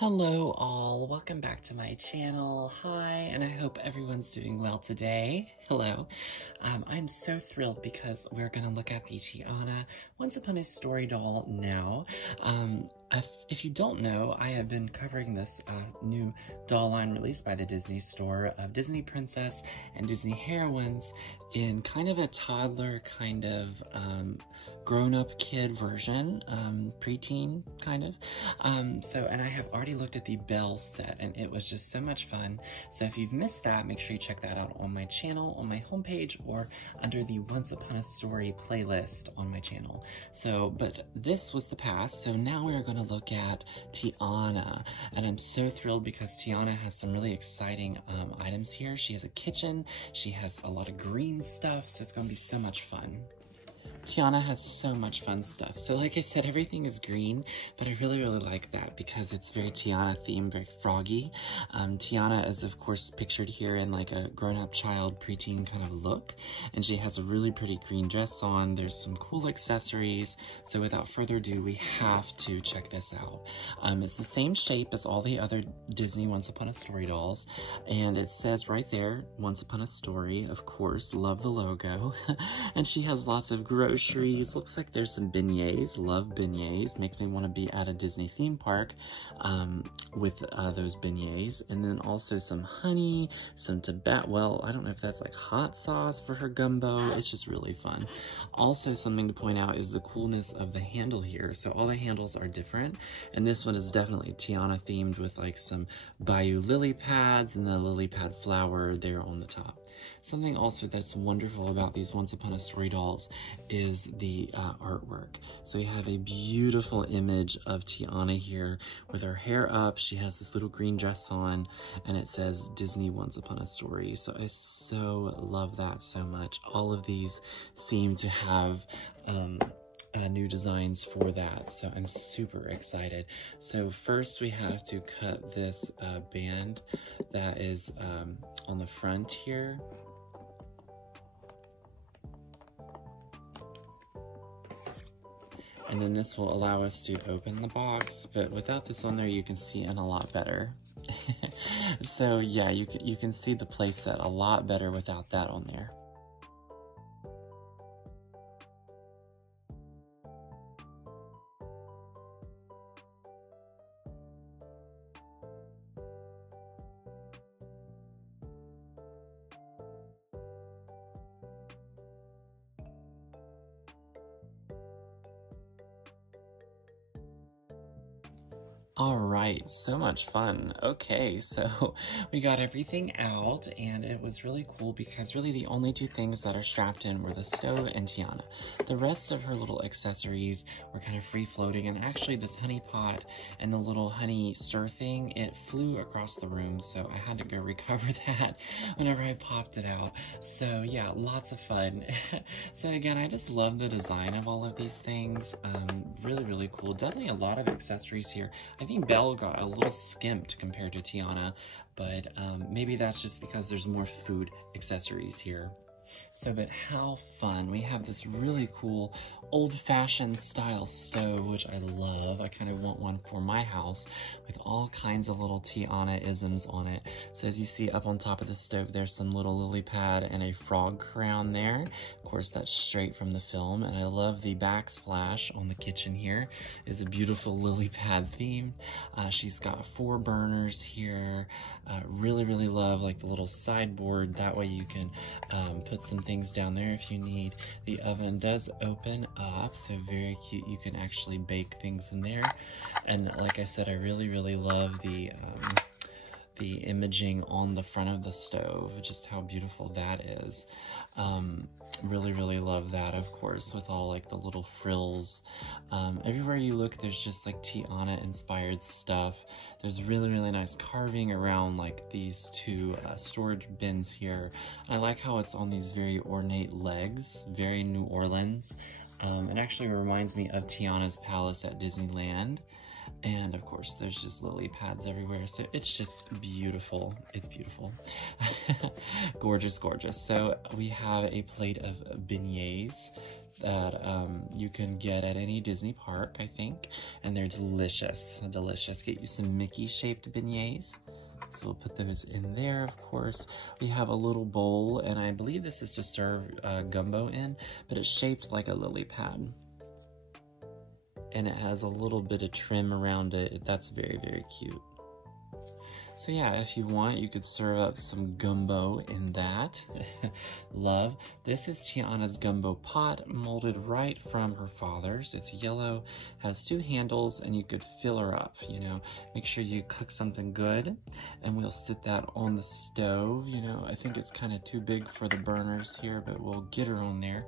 Hello all, welcome back to my channel. Hi, and I hope everyone's doing well today. Hello. I'm so thrilled because we're going to look at the Tiana Once Upon a Story doll now. If you don't know, I have been covering this new doll line released by the Disney Store of Disney Princess and Disney Heroines in kind of a toddler, kind of grown-up kid version, preteen kind of. And I have already looked at the Belle set and it was just so much fun. So if you've missed that, make sure you check that out on my channel, on my homepage, or under the Once Upon a Story playlist on my channel. But this was the past, so now we are going to look at Tiana, and I'm so thrilled because Tiana has some really exciting items here. She has a kitchen, she has a lot of green stuff, so it's going to be so much fun. Tiana has so much fun stuff. So like I said, everything is green, but I really like that because it's very Tiana themed, very froggy. Tiana is of course pictured here in like a grown-up child preteen kind of look, and she has a really pretty green dress on. There's some cool accessories. So without further ado, we have to check this out. It's the same shape as all the other Disney Once Upon a Story dolls, and it says right there, Once Upon a Story, of course, love the logo. And she has lots of groceries. Looks like there's some beignets. Love beignets. Makes me want to be at a Disney theme park with those beignets. And then also some honey, some well, I don't know if that's like hot sauce for her gumbo. It's just really fun. Also, something to point out is the coolness of the handle here. So all the handles are different, and this one is definitely Tiana themed with like some Bayou lily pads and the lily pad flower there on the top. Something also that's wonderful about these Once Upon a Story dolls is the artwork. So we have a beautiful image of Tiana here with her hair up. She has this little green dress on, and it says Disney Once Upon a Story. So I so love that so much. All of these seem to have new designs for that, so I'm super excited. So first we have to cut this band that is on the front here. And then this will allow us to open the box, but without this on there, you can see it a lot better. So yeah, you can see the playset a lot better without that on there. All right, so much fun. Okay, so we got everything out, and it was really cool because really the only two things that are strapped in were the stove and Tiana. The rest of her little accessories were kind of free floating, and actually this honey pot and the little honey stir thing, it flew across the room, so I had to go recover that whenever I popped it out. So yeah, lots of fun. So again, I just love the design of all of these things. Really cool. Definitely a lot of accessories here. I think Belle got a little skimped compared to Tiana, but maybe that's just because there's more food accessories here. So, but how fun. We have this really cool old-fashioned style stove, which I love. I kind of want one for my house with all kinds of little Tiana-isms on it. So as you see up on top of the stove, there's some little lily pad and a frog crown there. Of course, that's straight from the film. And I love the backsplash on the kitchen here. Is a beautiful lily pad theme. She's got 4 burners here. Really love like the little sideboard. That way you can put some things down there if you need. The oven does open up, so very cute. You can actually bake things in there. And like I said, I really love the imaging on the front of the stove, just how beautiful that is. Really love that, of course, with all like the little frills. Everywhere you look, there's just like Tiana inspired stuff. There's really nice carving around like these 2 storage bins here. I like how it's on these very ornate legs, very New Orleans. It actually reminds me of Tiana's palace at Disneyland. And of course, there's just lily pads everywhere. So it's just beautiful. It's beautiful. Gorgeous. So we have a plate of beignets. that you can get at any Disney park, I think, and they're delicious, delicious. Get you some Mickey-shaped beignets. So we'll put those in there, of course. We have a little bowl, and I believe this is to serve gumbo in, but it's shaped like a lily pad. And it has a little bit of trim around it. That's very, very cute. So yeah, if you want, you could serve up some gumbo in that. Love. This is Tiana's gumbo pot, molded right from her father's. It's yellow, has 2 handles, and you could fill her up, you know. Make sure you cook something good, and we'll sit that on the stove. You know, I think it's kind of too big for the burners here, but we'll get her on there.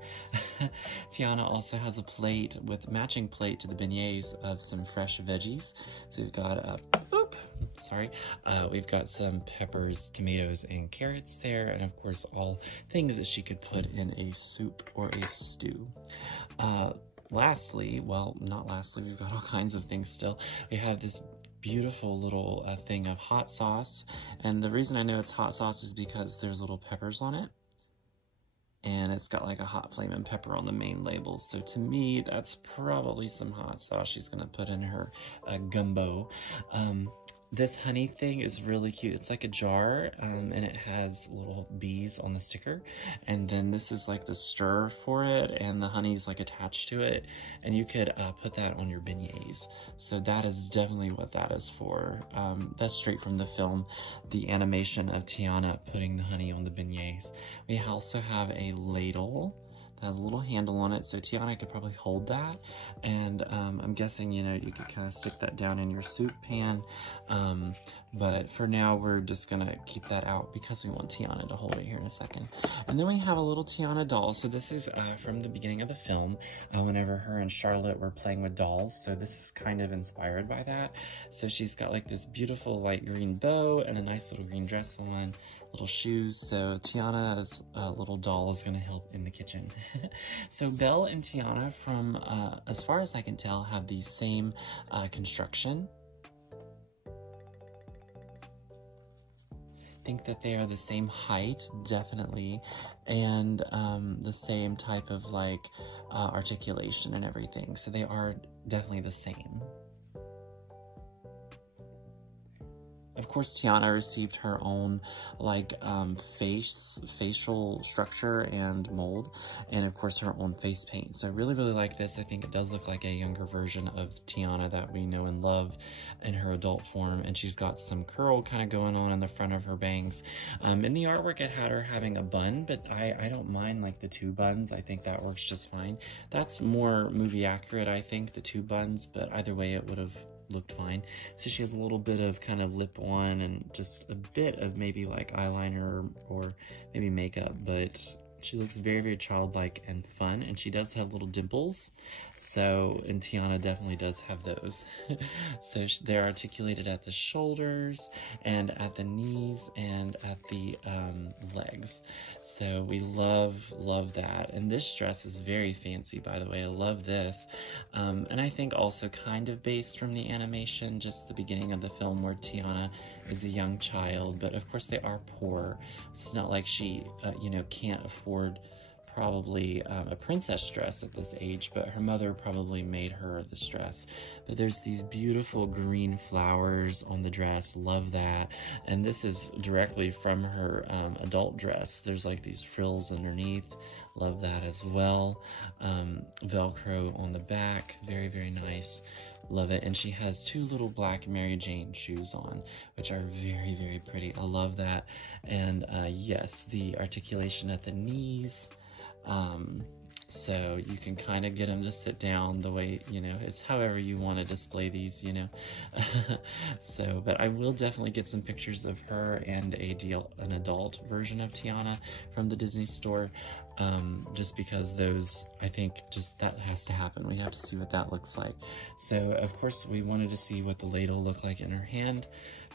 Tiana also has a plate with matching plate to the beignets of some fresh veggies. So we've got we've got some peppers, tomatoes, and carrots there, and of course all things that she could put in a soup or a stew. Lastly, well, not lastly, we've got all kinds of things still. We have this beautiful little thing of hot sauce, and the reason I know it's hot sauce is because there's little peppers on it, and it's got like a hot flaming pepper on the main label. So to me, that's probably some hot sauce she's gonna put in her gumbo. This honey thing is really cute. It's like a jar, and it has little bees on the sticker. And then this is like the stir for it, and the honey's like attached to it. And you could put that on your beignets. So that is definitely what that is for. That's straight from the film, the animation of Tiana putting the honey on the beignets. We also have a ladle. Has a little handle on it, so Tiana could probably hold that, and I'm guessing, you know, you could kind of stick that down in your soup pan, but for now we're just gonna keep that out because we want Tiana to hold it here in a second. And then we have a little Tiana doll. So this is from the beginning of the film, whenever her and Charlotte were playing with dolls, so this is kind of inspired by that. So she's got like this beautiful light green bow and a nice little green dress on, little shoes. So Tiana's little doll is going to help in the kitchen. So Belle and Tiana, from as far as I can tell, have the same construction. Think that they are the same height, definitely, and the same type of like articulation and everything. So they are definitely the same. Of course, Tiana received her own like facial structure and mold, and of course her own face paint. So I really, really like this. I think it does look like a younger version of Tiana that we know and love in her adult form, and she's got some curl kind of going on in the front of her bangs. In the artwork, it had her having a bun, but I don't mind like the 2 buns. I think that works just fine. That's more movie accurate, I think, the 2 buns, but either way it would have looked fine. So she has a little bit of kind of lip on and just a bit of maybe like eyeliner or maybe makeup, but she looks very, very childlike and fun, and she does have little dimples. So, and Tiana definitely does have those. So they're articulated at the shoulders and at the knees and at the legs. So we love that. And this dress is very fancy, by the way. I love this. And I think also kind of based from the animation, just the beginning of the film where Tiana is a young child. But of course they are poor. So it's not like she, you know, can't afford probably a princess dress at this age, but her mother probably made her this dress. But there's these beautiful green flowers on the dress. Love that. And this is directly from her adult dress. There's like these frills underneath. Love that as well. Velcro on the back. Very, very nice. Love it. And she has 2 little black Mary Jane shoes on, which are very, very pretty. I love that. And yes, the articulation at the knees. So you can kind of get them to sit down the way, you know, it's however you want to display these, you know. So, but I will definitely get some pictures of her and an adult version of Tiana from the Disney store, just because those, I think just that has to happen. We have to see what that looks like. So of course we wanted to see what the ladle looked like in her hand,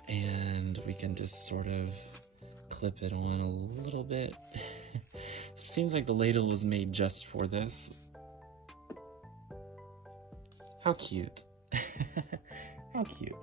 and we can just sort of clip it on a little bit. It seems like the ladle was made just for this. How cute. How cute.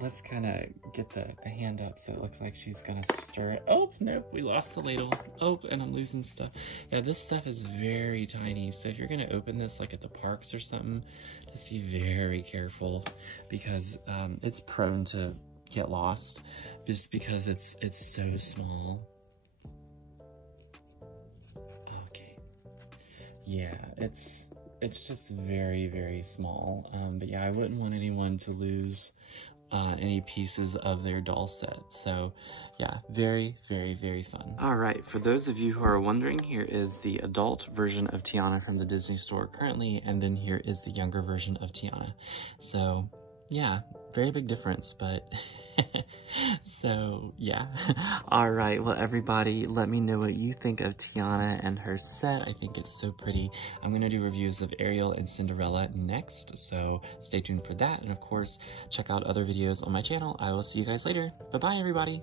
Let's kind of get the hand up so it looks like she's gonna stir it. Oh, nope, we lost the ladle. Oh, and I'm losing stuff. Yeah, this stuff is very tiny, so if you're gonna open this like at the parks or something, just be very careful because it's prone to get lost just because it's so small. Okay. Yeah, it's just very, very small. But yeah, I wouldn't want anyone to lose any pieces of their doll set. So yeah, very, very, very fun. All right, for those of you who are wondering, here is the adult version of Tiana from the Disney store currently, and then here is the younger version of Tiana. So yeah, very big difference, but so yeah. All right, well everybody, let me know what you think of Tiana and her set. I think it's so pretty. I'm gonna do reviews of Ariel and Cinderella next, so stay tuned for that. And of course, check out other videos on my channel. I will see you guys later. Bye-bye, everybody.